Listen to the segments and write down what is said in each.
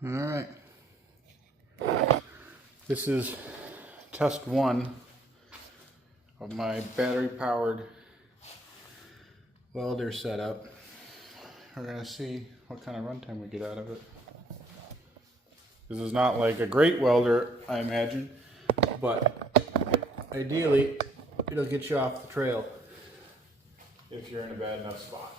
All right. This is test one of my battery-powered welder setup. We're gonna see what kind of runtime we get out of it. This is not like a great welder, I imagine, but ideally it'll get you off the trail if you're in a bad enough spot.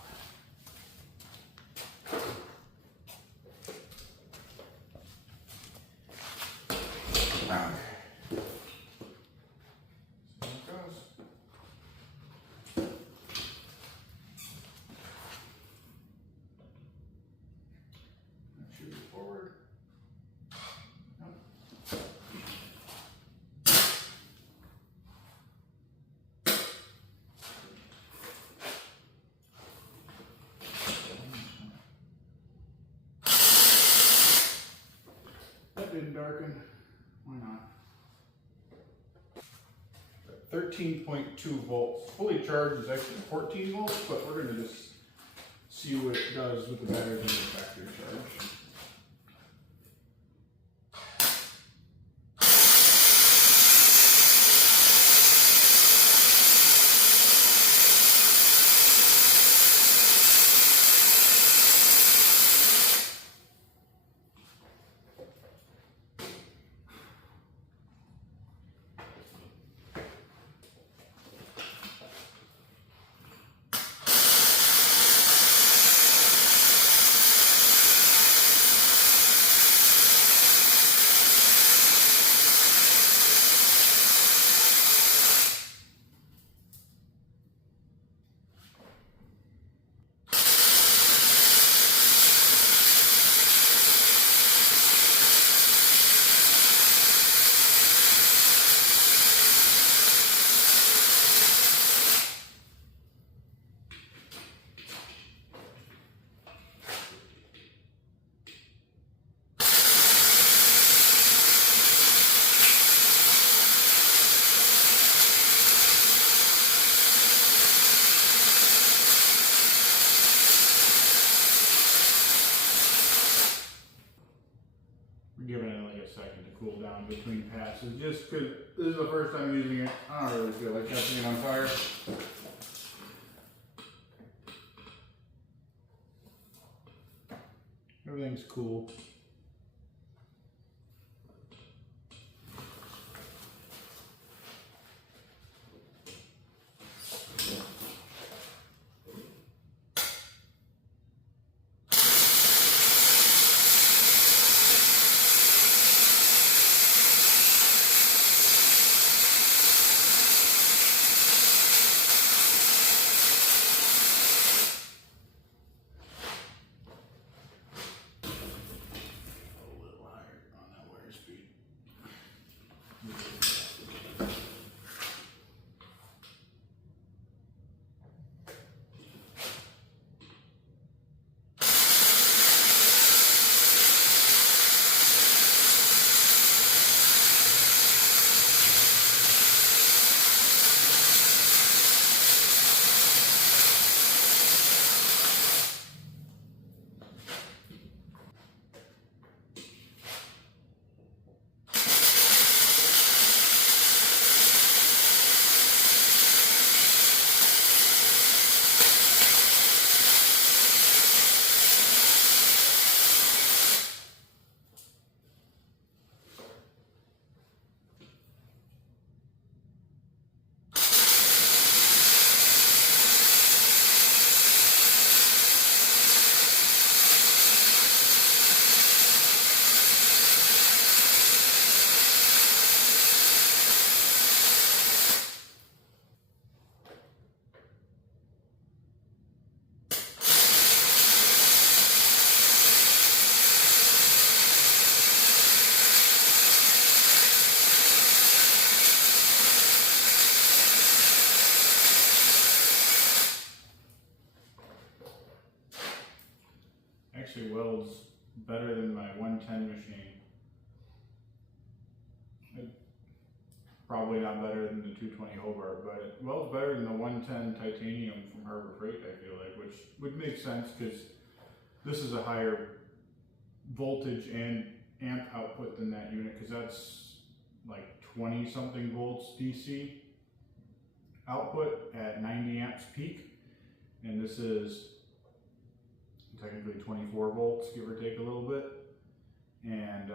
That didn't darken. Why not? 13.2 volts. Fully charged is actually 14 volts, but we're going to just see what it does with the battery in the factory charge. Giving it like a second to cool down between passes, just because this is the first time using it. I don't really feel like catching it on fire. Everything's cool. Actually welds better than my 110 machine. Probably not better than the 220 Hobart, but it welds better than the 110 titanium from Harbor Freight, I feel like, which would make sense because this is a higher voltage and amp output than that unit, because that's like 20 something volts DC output at 90 amps peak, and this is technically 24 volts, give or take a little bit, and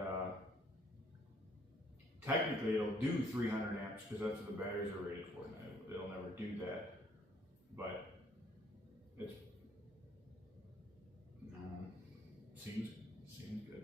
technically it'll do 300 amps because that's what the batteries are rated for. It'll never do that, but it's seems good.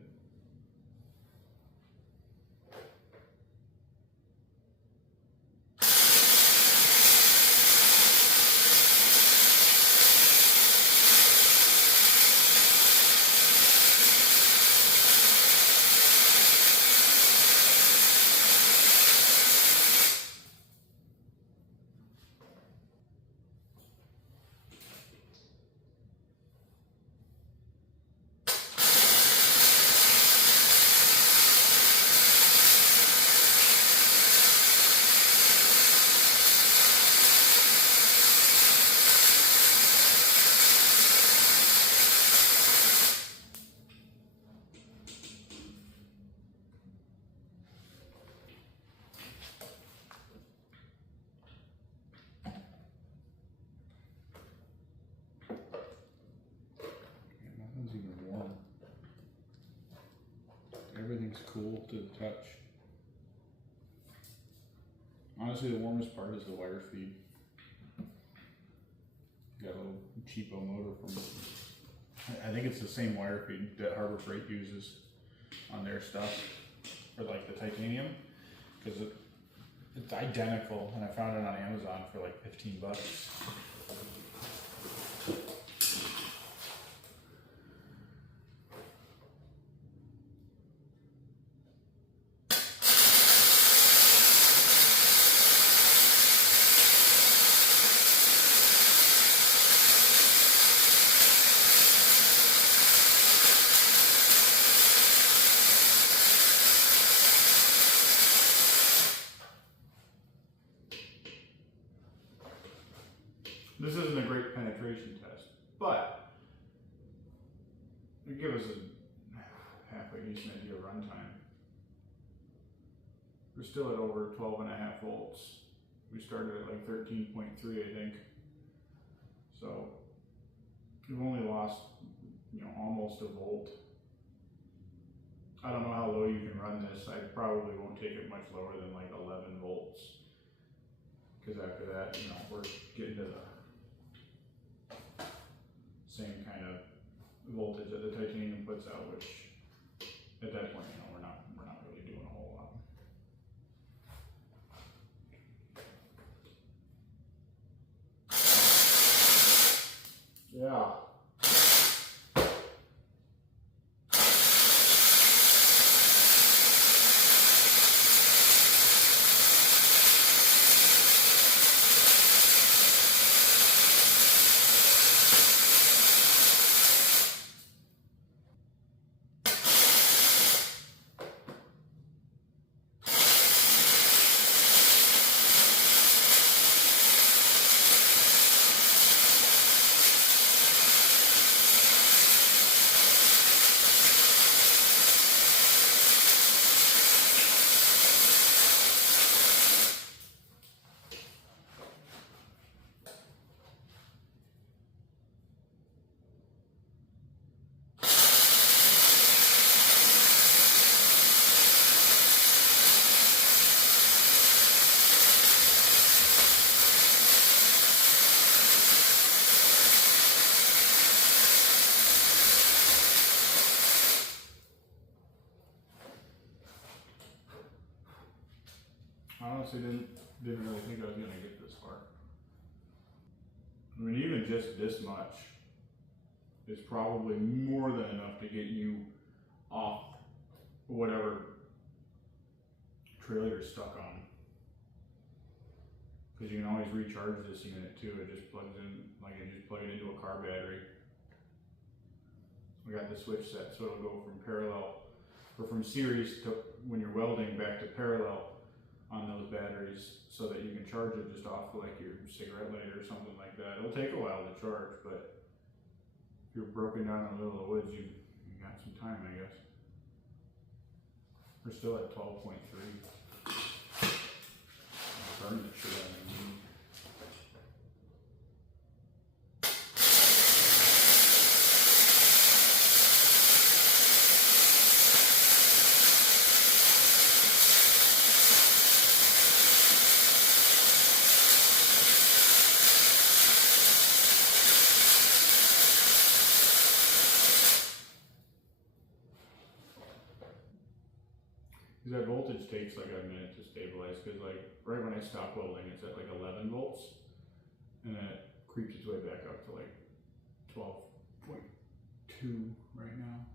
Even warm. Everything's cool to the touch. Honestly, the warmest part is the wire feed. Got a little cheapo motor from, I think it's the same wire feed that Harbor Freight uses on their stuff for like the titanium, because it's identical, and I found it on Amazon for like 15 bucks. This isn't a great penetration test, but it gives us a halfway decent idea of runtime. We're still at over 12.5 volts. We started at like 13.3, I think. So we've only lost, almost a volt. I don't know how low you can run this. I probably won't take it much lower than like 11 volts. Because after that, we're getting to the same kind of voltage that the titanium puts out, which at that point, we're not really doing a whole lot. Yeah. Honestly, didn't really think I was gonna get this far. I mean, even just this much is probably more than enough to get you off whatever trail you're stuck on. Because you can always recharge this unit too. It just plugs in, like you just plug it into a car battery. We got the switch set, so it'll go from parallel, or from series to, when you're welding, back to parallel on those batteries, so that you can charge it just off like your cigarette lighter or something like that. It'll take a while to charge, but if you're broken down in the middle of the woods, you got some time, I guess. We're still at 12.3. Burned it, should I mean. That voltage takes like a minute to stabilize, because like right when I stop welding it's at like 11 volts and then it creeps its way back up to like 12.2 right now.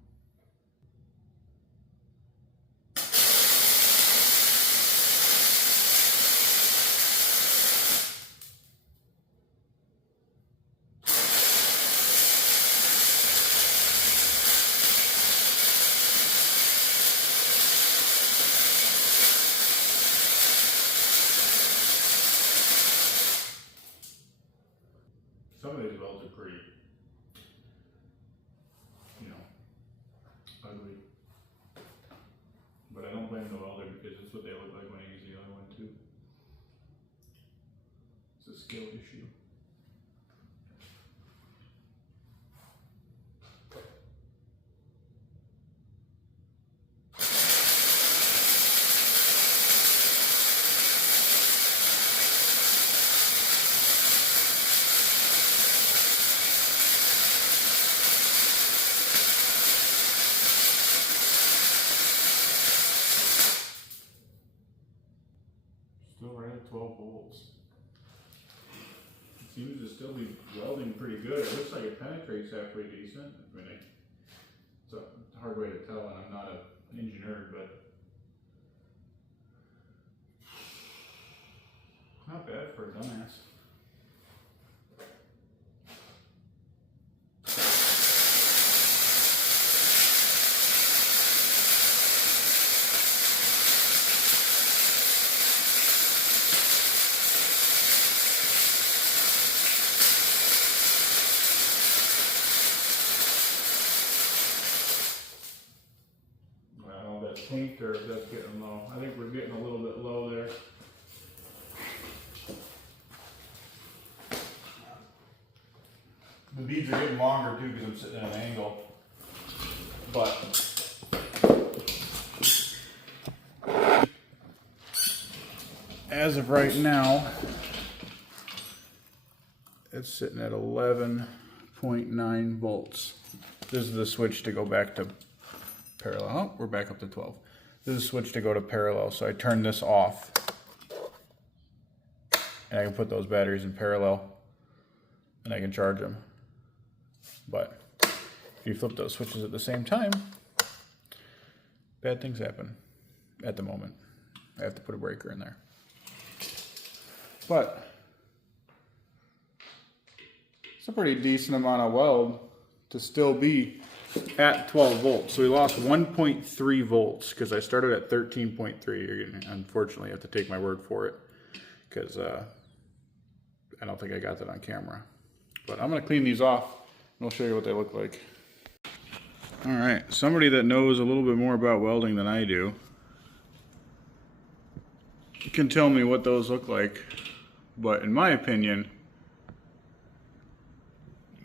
Some of these welds are pretty, you know, ugly. But I don't blame the welder, because it's what they look like when I use the other one too. It's a skill issue. Still right at 12 volts. It seems to still be welding pretty good. It looks like it penetrates halfway decent. I mean, it's a hard way to tell, and I'm not an engineer, but not bad for a dumbass. Paint, or if that's getting low. I think we're getting a little bit low there. The beads are getting longer too, because I'm sitting at an angle. But as of right now, it's sitting at 11.9 volts. This is the switch to go back to parallel. Oh, we're back up to 12. This is a switch to go to parallel, so I turn this off and I can put those batteries in parallel and I can charge them. But if you flip those switches at the same time, bad things happen at the moment. I have to put a breaker in there. But it's a pretty decent amount of weld to still be at 12 volts. So we lost 1.3 volts because I started at 13.3. You're gonna, unfortunately, have to take my word for it, because I don't think I got that on camera. But I'm going to clean these off and I'll show you what they look like. Alright, somebody that knows a little bit more about welding than I do can tell me what those look like. But in my opinion,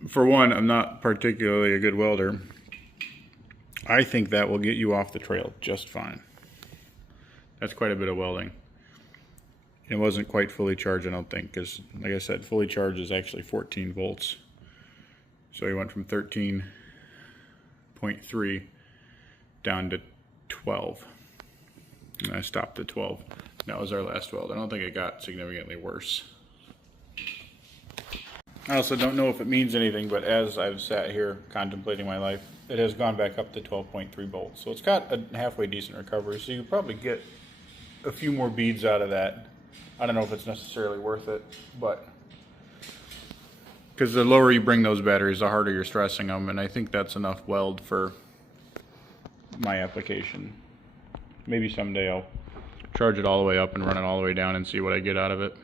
for one, I'm not particularly a good welder. I think that will get you off the trail just fine. That's quite a bit of welding. It wasn't quite fully charged, I don't think, because like I said, fully charged is actually 14 volts. So we went from 13.3 down to 12. And I stopped at 12. That was our last weld. I don't think it got significantly worse. I also don't know if it means anything, but as I've sat here contemplating my life, it has gone back up to 12.3 volts. So it's got a halfway decent recovery, so you probably get a few more beads out of that. I don't know if it's necessarily worth it, but because the lower you bring those batteries, the harder you're stressing them, and I think that's enough weld for my application. Maybe someday I'll charge it all the way up and run it all the way down and see what I get out of it.